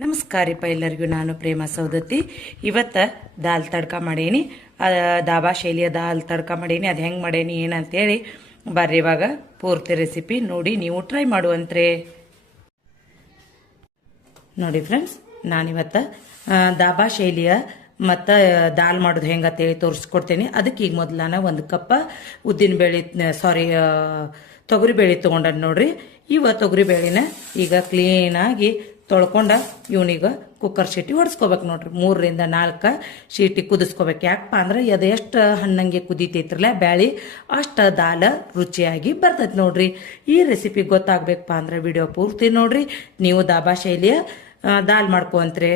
ನಮಸ್ಕಾರ ರೀ ಎಲ್ಲರಿಗೂ. ನಾನು ಪ್ರೇಮ ಸೌದತ್ತಿ. ಇವತ್ತು ದಾಲ್ ತಡ್ಕ ಮಾಡೀನಿ. ದಾಬಾ ಶೈಲಿಯ ದಾಲ್ ತಡ್ಕ ಮಾಡೀನಿ. ಅದು ಹೆಂಗೆ ಮಾಡೀನಿ ಏನಂತೇಳಿ ಬರ್ರಿ ಇವಾಗ ಪೂರ್ತಿ ರೆಸಿಪಿ ನೋಡಿ ನೀವು ಟ್ರೈ ಮಾಡುವಂತ್ರೆ. ನೋಡಿ ಫ್ರೆಂಡ್ಸ್, ನಾನಿವತ್ತು ದಾಬಾ ಶೈಲಿಯ ಮತ್ತು ದಾಲ್ ಮಾಡೋದು ಹೆಂಗಂತೇಳಿ ತೋರಿಸ್ಕೊಡ್ತೇನೆ. ಅದಕ್ಕೆ ಈಗ ಮೊದಲು ನಾನು 1 ಕಪ್ ಉದ್ದಿನಬೇಳೆ ತೊಗರಿಬೇಳೆ ತೊಗೊಂಡದ್ದು ನೋಡ್ರಿ. ತೊಗರಿಬೇಳೆನ ಈಗ ಕ್ಲೀನಾಗಿ ತೊಳ್ಕೊಂಡ ಇವನಿಗೆ ಕುಕ್ಕರ್ ಶೀಟಿ ಹೊಡ್ಸ್ಕೋಬೇಕು ನೋಡ್ರಿ. 3 ರಿಂದ 4 ಶೀಟಿ ಕುದಿಸ್ಕೋಬೇಕು. ಯಾಕಪ್ಪ ಅಂದ್ರೆ ಅದು ಎಷ್ಟು ಹಣ್ಣಂಗೆ ಕುದೀತೈತ್ರಲ್ಲ ಬ್ಯಾಳಿ, ಅಷ್ಟು ದಾಲ ರುಚಿಯಾಗಿ ಬರ್ತೈತೆ ನೋಡ್ರಿ. ಈ ರೆಸಿಪಿ ಗೊತ್ತಾಗ್ಬೇಕಪ್ಪ ಅಂದ್ರೆ ವಿಡಿಯೋ ಪೂರ್ತಿ ನೋಡ್ರಿ. ನೀವು ದಾಬಾ ಶೈಲಿಯ ದಾಲ್ ಮಾಡ್ಕೊಂತ್ರಿ.